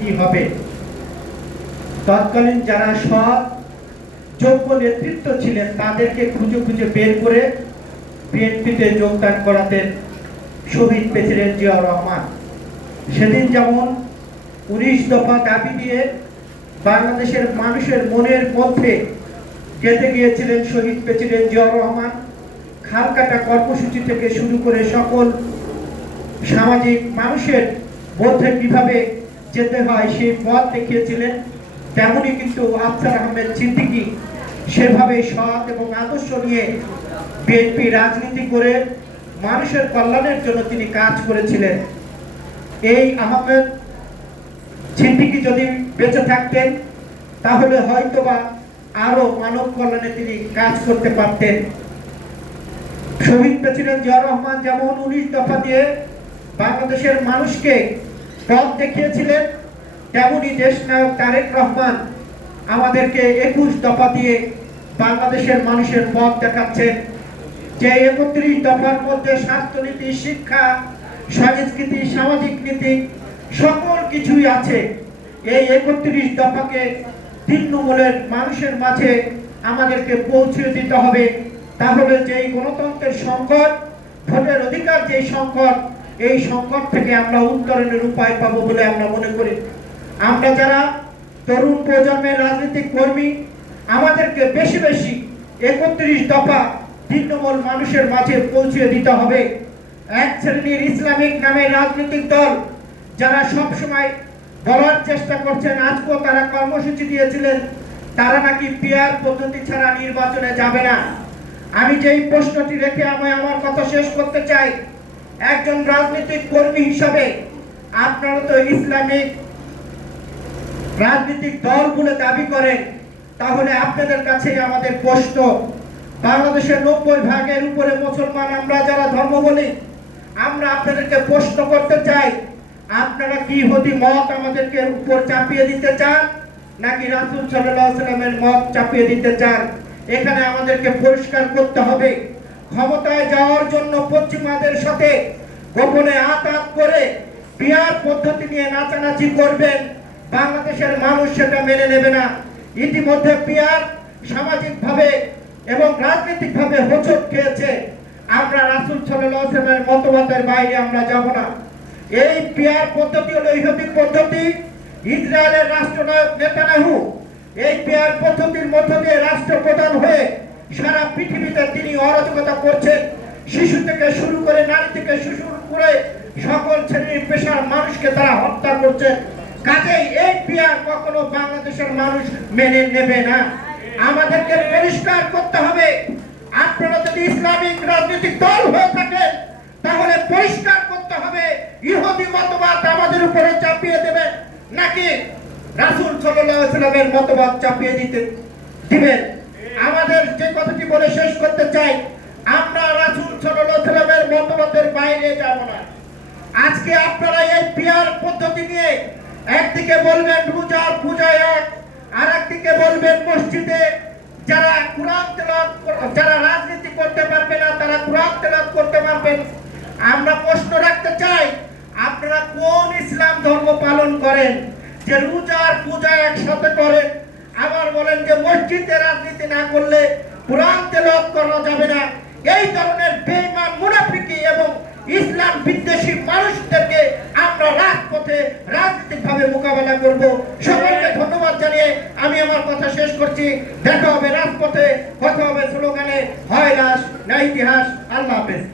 কি হবে? তৎকালীন যারা সৎ, যোগ্য নেতৃত্ব ছিলেন, তাদেরকে খুঁজে খুঁজে বের করে বিএনপিতে যোগদান করাতেন শহীদ প্রেসিডেন্ট জিয়াউর রহমান। সেদিন যেমন উনিশ দফা দাবি দিয়ে বাংলাদেশের মানুষের মনের মধ্যে গেঁথে গিয়েছিলেন শহীদ প্রেসিডেন্ট জিয়াউর রহমান। খালকাটা কর্মসূচি থেকে শুরু করে সকল সামাজিক মানুষের মধ্যে কীভাবে যেতে হয় সেই পথ দেখিয়েছিলেন। তেমনি কিন্তু আফসার আহমেদ সিদ্দিকী সেভাবে সৎ এবং আদর্শ নিয়ে বিএনপি রাজনীতি করে মানুষের কল্যাণের জন্য তিনি কাজ করেছিলেন। এই আহমেদ সিদ্দিকী যদি বেঁচে থাকতেন, তাহলে হয়তোবা আরও মানব কল্যাণে তিনি কাজ করতে পারতেন। শহীদ প্রেসিডেন্ট জিয়া রহমান যেমন উনিশ দফা দিয়ে বাংলাদেশের মানুষকে পথ দেখিয়েছিলেন তেমনি দেশ নায়ক তারেক রহমান আমাদেরকে একুশ দফা দিয়ে বাংলাদেশের মানুষের পথ দেখাচ্ছেন। যে একত্রিশ দফার মধ্যে স্বাস্থ্যনীতি, শিক্ষা, সংস্কৃতি, সামাজিক নীতি সকল কিছুই আছে। এই একত্রিশ দফাকে তৃণমূলের মানুষের মাঝে আমাদেরকে পৌঁছে দিতে হবে। তাহলে যে গণতন্ত্রের সংকট, ভোটের অধিকার যে সংকট এই সংকট থেকে আমরা উত্তরণের উপায় পাবো বলে আমরা মনে করি। আমরা যারা তরুণ প্রজন্মের রাজনৈতিক কর্মী, আমাদেরকে বেশি বেশি একত্রিশ দফা তৃণমূল মানুষের মাঝে পৌঁছে দিতে হবে। এক শ্রেণির ইসলামিক নামে রাজনৈতিক দল যারা সব সময় বলার চেষ্টা করছেন, আজকেও তারা কর্মসূচি দিয়েছিলেন, তারা নাকি পিয়ার পদ্ধতি ছাড়া নির্বাচনে যাবে না। আমি যেই প্রশ্নটি রেখে আমি আমার কথা শেষ করতে চাই একজন রাজনৈতিক কর্মী হিসাবে আপনারা তো ইসলামিক রাজনৈতিক দলগুলো দাবি করেন, তাহলে আপনাদের কাছে আমাদের প্রশ্ন, বাংলাদেশের নব্বই ভাগের উপরে মুসলমান আমরা যারা ধর্ম বলি, আমরা আপনাদেরকে প্রশ্ন করতে চাই, আপনারা কি হতি মত আমাদেরকে উপর চাপিয়ে দিতে চান, নাকি রাসুল সাল্লাহ সাল্লামের মত চাপিয়ে দিতে চান? এখানে আমাদেরকে পরিষ্কার করতে হবে। ক্ষমতায় যাওয়ার জন্য পশ্চিমাদের সাথে গোপনে আতাত করে বিয়ার পদ্ধতি নিয়ে নাচানাচি করবেন, বাংলাদেশের মানুষ সেটা মেনে নেবে না। ইতিমধ্যে পিয়ার সামাজিকভাবে এবং রাজনৈতিকভাবে হোঁচট খেয়েছে। আমরা রাসুল সাল্লামের মতবাদের বাইরে আমরা যাব না। এই পিয়ার পদ্ধতি হলো ইহুদি পদ্ধতি, ইসরায়েলের রাষ্ট্রনায়ক নেতানাহু। এই পেয়ার পদ্ধতির মধ্য দিয়ে রাষ্ট্রপ্রধান হয়ে সারা পৃথিবীতে অরাজকতা করছেন। শিশু থেকে শুরু করে নারী থেকে শুরু করে সকল শ্রেণির পেশার মানুষকে তারা হত্যা করছে। কাজেই এই পেয়ার কখনো বাংলাদেশের মানুষ মেনে নেবে না। আমাদেরকে পরিষ্কার করতে হবে। আপনারা যদি ইসলামিক রাজনৈতিক দল হয়ে থাকেন, তাহলে পরিষ্কার করতে হবে। ইহুদি মতবাদ আমাদের উপরে চাপিয়ে দেবেন। নাকি রাসূল সাল্লামের মতবাদ চাপিয়ে দিতে দিবেন? আমাদের যে কথাটি বলে শেষ করতে চাই, আমরা রাসূল সাল্লামের মতবাদের বাইরে যাব না। আজকে আপনারা এই পিয়ার পদ্ধতি নিয়ে একদিকে বলবেন রোজা, পূজা এক আর একদিকে বলবেন মসজিদে, যারা কোরআন তেলাওয়াত যারা রাজনীতি করতে পারবে না, তারা কোরআন তেলাওয়াত করতে পারবেন আমরা প্রশ্ন রাখতে চাই, আপনারা কোন ইসলাম ধর্ম পালন করেন? যে রোজা আর পূজা একসাথে করেন মসজিদে রাজনীতি না করলে কোরআন তেলাওয়াত করা যাবে না। এই ধরনের বেঈমান মুনাফিকি এবং ইসলাম বিদ্বেষী মানুষদেরকে আমরা রাজপথে রাজনৈতিকভাবে মোকাবেলা করব। সকলকে ধন্যবাদ জানিয়ে আমি আমার কথা শেষ করছি। দেখা হবে রাজপথে, কথা হবে স্লোগানে, হয় রাস না ইতিহাস। আল্লাহ হাফেজ।